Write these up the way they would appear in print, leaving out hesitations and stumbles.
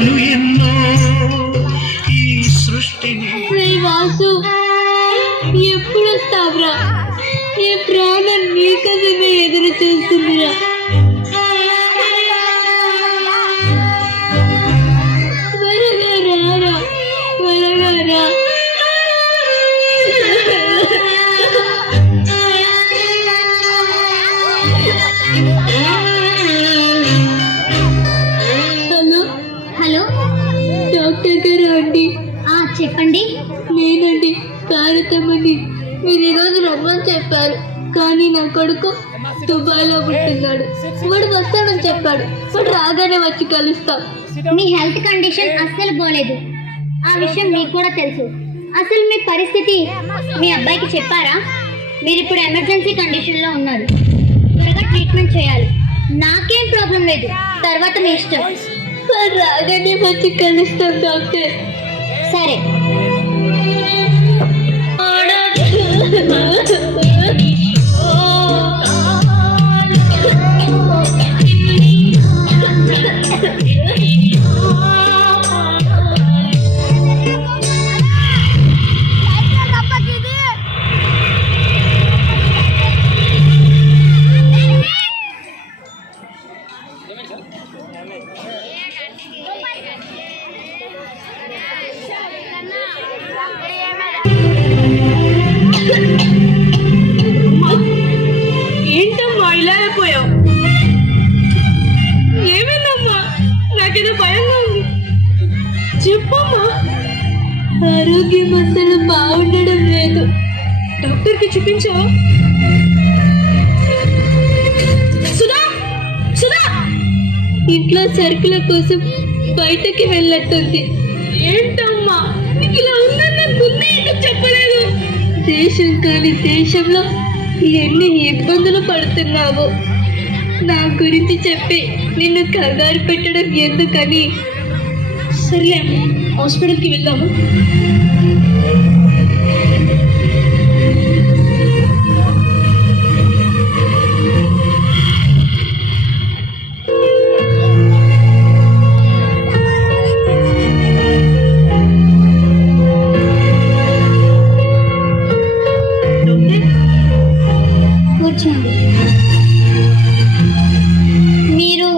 కలలు ఎన్నో ఈ సృష్టిని. వాసు ఎప్పుడు వస్తావురా? ఈ ప్రాణం నీకోసమే ఎదురు చూస్తుందిరా. త్వరగా రారా, త్వరగా రా. హలో హలో, డాక్టర్ గారు అండి? చెప్పండి. నేనండి, భారతమ్మని. మీరు ఈరోజు రమ్మని చెప్పారు, కానీ నా కొడుకు దుబాయ్లో పుట్టినాడు. వాడు వస్తాడని చెప్పాడు. వాడు రాగానే వచ్చి కలుస్తాం. మీ హెల్త్ కండిషన్ అస్సలు బాలేదు, ఆ విషయం మీకు కూడా తెలుసు. అసలు మీ పరిస్థితి మీ అబ్బాయికి చెప్పారా? మీరు ఇప్పుడు ఎమర్జెన్సీ కండిషన్లో ఉన్నారు, త్వరగా ట్రీట్మెంట్ చేయాలి. నాకేం ప్రాబ్లం లేదు, తర్వాత మీ ఇష్టం. వాడు రాగానే వచ్చి కలుస్తాం డాక్టర్. సరే. ఏంటమ్మా ఇలా అయిపోయావు? ఏమైందమ్మా? నాకేదో భయంగా ఉంది, చెప్పమ్మా. ఆరోగ్యం అసలు బాగుండడం లేదు. డాక్టర్కి చూపించావా? సుధా, సుధా ఇంట్లో సరుకుల కోసం బయటకి వెళ్ళట్టుంది. ఏంటమ్మా నీకు ఇలా ఉందని నాకు ముందే ఎందుకు చెప్పలేదు? దేశం కాని దేశంలో ఎన్ని ఇబ్బందులు పడుతున్నావో నా గురించి చెప్పి నిన్ను కంగారు పెట్టడం ఎందుకని. సర్లే, హాస్పిటల్కి వెళ్దాము. కూర్చోండి. మీరు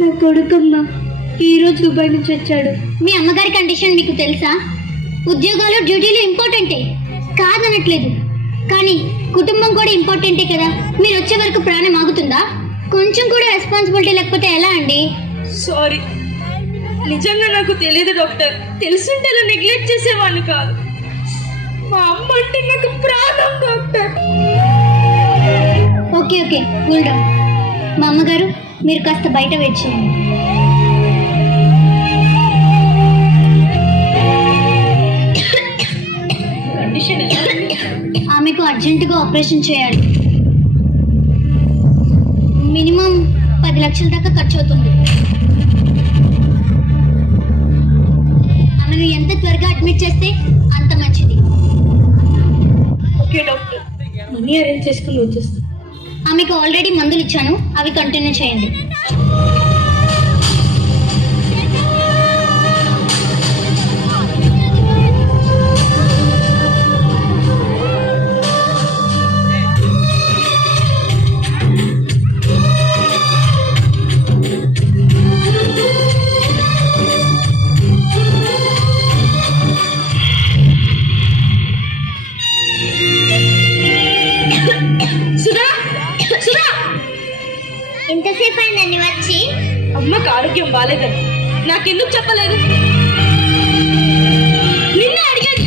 నా కొడుకమ్మ ఈరోజు దుబాయ్ నుంచి వచ్చాడు. మీ అమ్మగారి కండిషన్ మీకు తెలుసా? ఉద్యోగాలు డ్యూటీలు ఇంపార్టెంటే, కాదనట్లేదు, కానీ కుటుంబం కూడా ఇంపార్టెంటే కదా. మీరు వచ్చే వరకు ప్రాణం ఆగుతుందా? కొంచెం కూడా రెస్పాన్సిబిలిటీ లేకపోతే ఎలా అండి? సారీ, నిజంగా నాకు తెలియదు డాక్టర్. తెలుసుంటే అలా నెగ్లెక్ట్ చేసేవాడిని కాదు. మా అమ్మ అంటే నాకు ప్రాణం doctor. Okay okay, cool down. మా అమ్మగారు, మీరు కాస్త బయట వెయిట్ చేయండి. ఆమెకు అర్జెంటుగా ఆపరేషన్ చేయాలి. మినిమం 10 లక్షల దాకా ఖర్చు అవుతుంది. ఆమెను ఎంత త్వరగా అడ్మిట్ చేస్తే అంత మంచిది. ఓకే డాక్టర్, మనీ అరేంజ్ చేసుకుని వచ్చేస్తాను. ఆమెకు ఆల్రెడీ మందులు ఇచ్చాను, అవి కంటిన్యూ చేయండి. ఎంతసేపు అయిందండి వచ్చి? అమ్మకి ఆరోగ్యం బాగాలేదని నాకెందుకు చెప్పలేదు? నిన్న అడిగాను,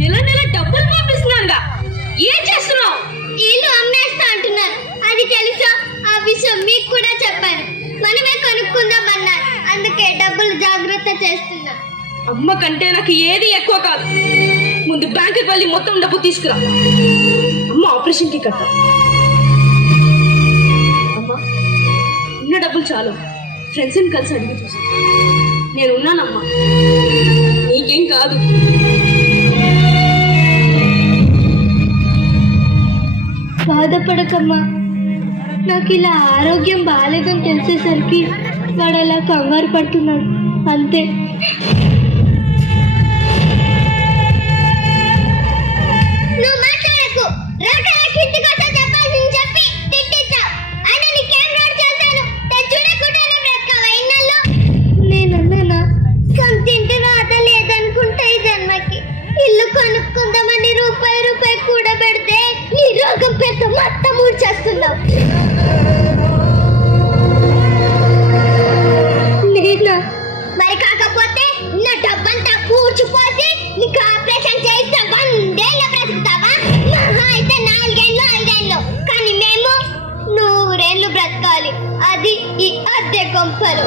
నెల నెల డబ్బులు పంపిస్తున్నాగా, ఏం చేస్తున్నావు? ఇల్లు అమ్మేస్తా అంటున్నారు, అది తెలుసా? ఆ విషయం మీకు కూడా చెప్పాను. మనమే కొనుక్కుందామన్నారు, అందుకే డబ్బులు జాగ్రత్త చేస్తున్నా. అమ్మ కంటే నాకు ఏది ఎక్కువ కాదు. ముందు బ్యాంకుకి వెళ్ళి మొత్తం డబ్బు తీసుకురా. అమ్మ ఆపరేషన్కి కట్ట. అమ్మా, ఉన్న డబ్బులు చాలు, ఫ్రెండ్స్ని కలిసి అడిగి చూసి. నేను ఉన్నానమ్మా, నీకేం కాదు. బాధపడకమ్మా, నాకు ఇలా ఆరోగ్యం బాగాలేదని తెలిసేసరికి వాడు అలా కంగారు పడుతున్నాడు. అంతే. నువ్వు మాట్లాడకు. రాకరాకి ఇంటికోసం చెప్పాల్సింది చెప్పి తిట్టించావు. అయినా నీకేం రోడ్ చేశాను? చూడకుండానే బ్రతకావా ఇన్నాళ్ళు? నేనన్నానా? సొంతింటి రాత లేదనుకుంటా ఈ జన్మకి. ఇల్లు కొనుక్కుందామని రూపాయి రూపాయి కూడబెడితే నీ రోగం పేరుతో మొత్తం ఊడ్చేస్తున్నావు. నేనా? మరి కాకపోతే నా డబ్బంతా కూర్చుపోసి నీకు ఆపరేషన్ చేయిస్తే 100 ఏళ్ళు బ్రతుకుతావా? మహా అయితే 4 ఏళ్ళు 5 ఏళ్ళు. కానీ మేము 100 ఏళ్ళు బ్రతకాలి. అది ఈ అద్దె కొంపలు.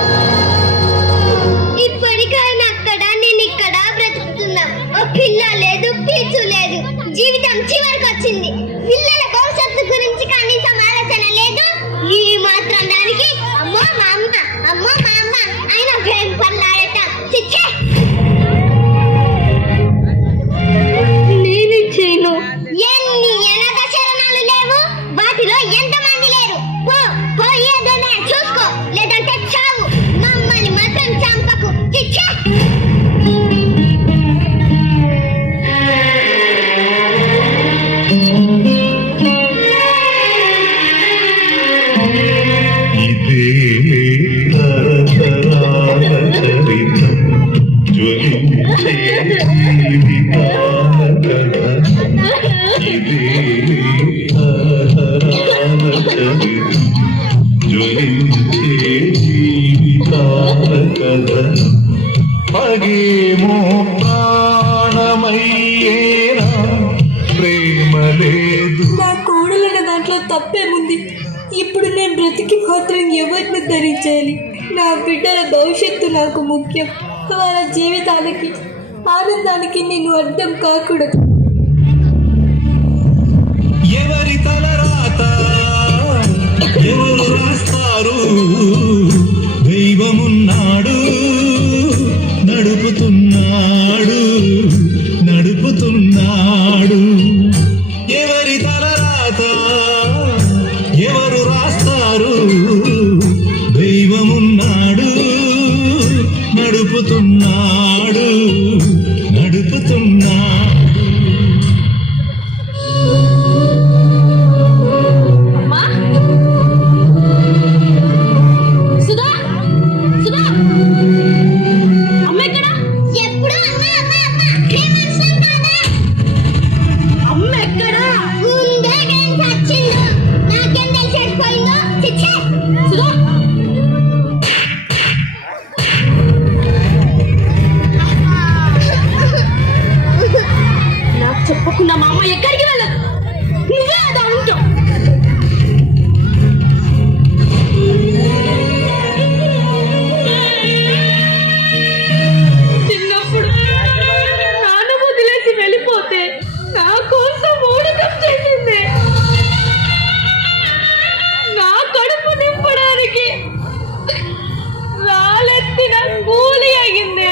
ఇప్పటికైనా అక్కడ నేను ఇక్కడ బ్రతుకుతున్నా. ఓ పిల్ల లేదు, పీచు లేదు. జీవితం చివరికి వచ్చింది. పిల్లల భవిష్యత్తు గురించి కనీసం ఆలోచన లేదు. ఈ మాత్రం దానికి అమ్మో మా అమ్మ, అమ్మో మా అమ్మ అయినా ప్రేమ పనులాడటం చిచ్చే. నేనేం చేయను? ఎన్ని అనాథ శరణాలు లేవు, వాటిలో ఎంతమంది లేరు. పో ఏదైనా చూసుకో, లేదంటే చావు. మమ్మల్ని మాత్రం చంపకు చిచ్చే. ఇదే తరతరాల చరితం జ్వలించే జీవితాల కథనం. ఇదే తరతరాల చరితం జ్వలించే జీవితాల కథనం. పగేమో ప్రాణమయ్యేనా ప్రేమ లేదు. నా కోడలన్న దాంట్లో తప్పేముంది? ఇప్పుడు నేను బ్రతికి మాత్రం ఎవరిని ధరించాలి? నా బిడ్డల భవిష్యత్తు నాకు ముఖ్యం. వాళ్ళ జీవితానికి ఆనందానికి నేను అర్థం కాకూడదు. ఎవరి తల రాత ఎవరు రాస్తారు? దైవమున్నాడు, నడుపుతున్నాడు, నడుపుతున్నాడు. ఎవరి తల రాత ఎవరు రాస్తారు? దైవమున్నాడు, నడుపుతున్నాడు, నడుపుతున్నాడు. అమ్మా సుధా, సుధా, అమ్మ ఎక్కడ? ఎప్పుడు అమ్మ అమ్మ అమ్మ ప్రేమర్శం కాదా? అమ్మ ఎక్కడ? ఉందే నేను చచ్చిందో. నాకేం తెలిసిపోయిందో చిచ్చే. సుధా, నాకు చెప్పకుండా మా అమ్మ ఎక్కడికి వెళ్ళదు. నువ్వే అది అంటావు. చిన్నప్పుడు నాన్న వదిలేసి వెళ్ళిపోతే నా కోసం ఊడకం చేసింది. నా కడుపు నింపడానికి రాలెత్తిన కూలి అయింది.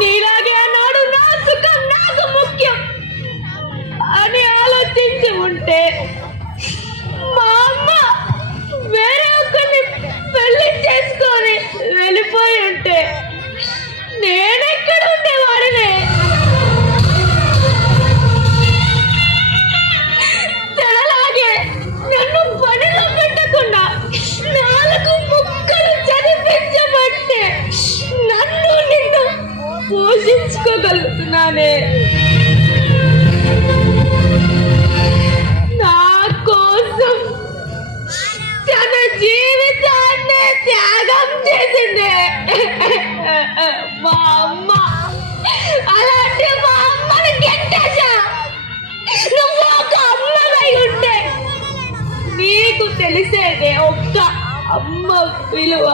నీలాగే అన్నాడు నా సుఖం నాకు ముఖ్యం అని ఆలోచించి ఉంటే మా అమ్మ వేరే ఒకరిని పెళ్లి చేసుకొని వెళ్ళిపోయి ఉంటే నేనెక్కడ ఉండేవాడిని? తనలాగే నన్ను పనిలో పెట్టకుండా 4 ముక్కలు చదివించబట్టే నన్ను నిన్ను పోషించుకోగలుగుతున్నానే. నా కోసం తన జీవితాన్ని త్యాగం చేసింది మా అమ్మ. అలాంటి మా అమ్మని గెట్టేశా. నువ్వు ఒక అమ్మవై ఉంటే నీకు తెలిసేదే ఒక్క అమ్మ విలువ.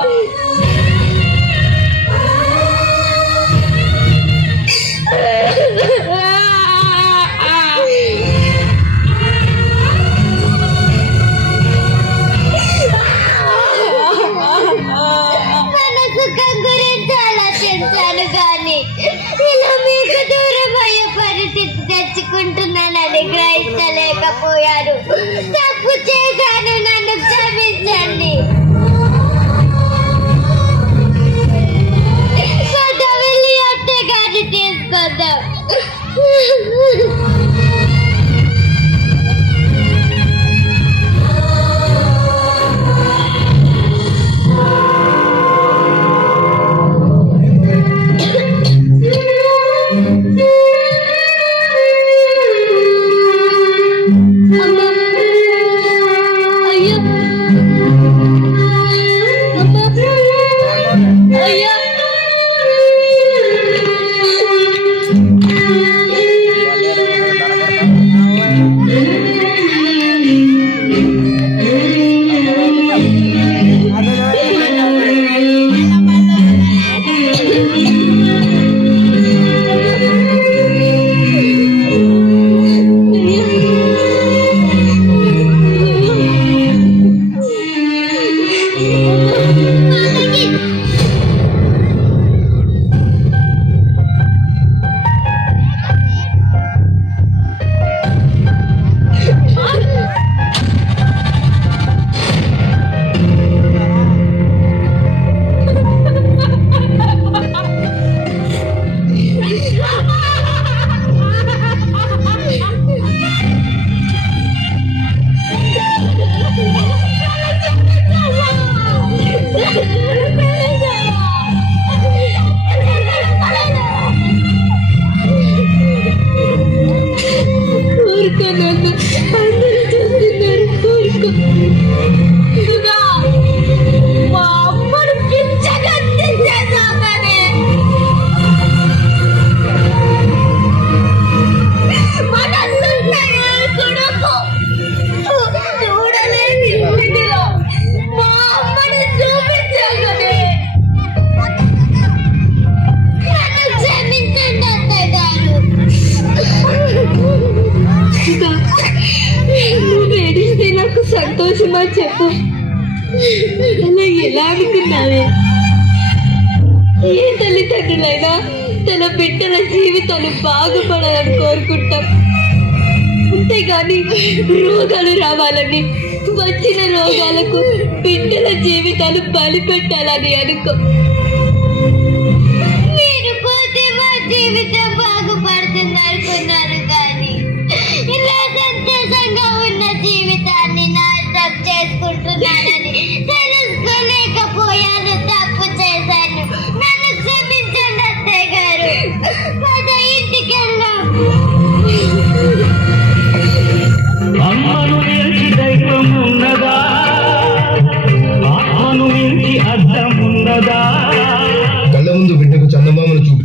మన సుఖం గురించి ఆలోచించాను కానీ ఇలా మీకు దూరం అయ్యే పరిస్థితి తెచ్చుకుంటున్నానని గ్రహించలేకపోయాను. తప్పు చేశాను, నన్ను క్షమించండి. అయ్యా ఊరుకో నాన్న, అందరూ చూస్తున్నారు, ఊరుకో. సుధా, మా అమ్మను పిచ్చగా తెచ్చేసావనే. మన సున్నయ్య కొడుకు చూడలేని స్థితిలో మా అమ్మని చూపించాకనే. నన్ను క్షమించండి అత్తయ్య గారు. నువ్వు ఏడిస్తే నాకు సంతోషమా చెప్పు. అలా ఎలా అనుకున్నావే? ఏ తల్లిదండ్రులైనా తన బిడ్డల జీవితాలు బాగుపడాలని కోరుకుంటాం, అంతేగాని రోగాలు రావాలని, వచ్చిన రోగాలకు బిడ్డల జీవితాలు బలిపెట్టాలని అనుకో. మీరు పోతే మా జీవితం బాగుపడుతుంది అనుకున్నారు, కానీ ఇలా సంతోషంగా ఉన్న జీవితాన్ని నాశనం చేసుకుంటున్నానని తెలుసుకోలేకపోయాను. తప్పు చేశాను, నన్ను క్షమించండి అత్తయ్య గారు. పద ఇంటికి వెళ్దాం. అమ్మను మించి దైవం ఉన్నదా? ఆత్మను మించి అర్థం ఉన్నదా? కళ్ళ ముందు బిడ్డకు చందమామను చూపు.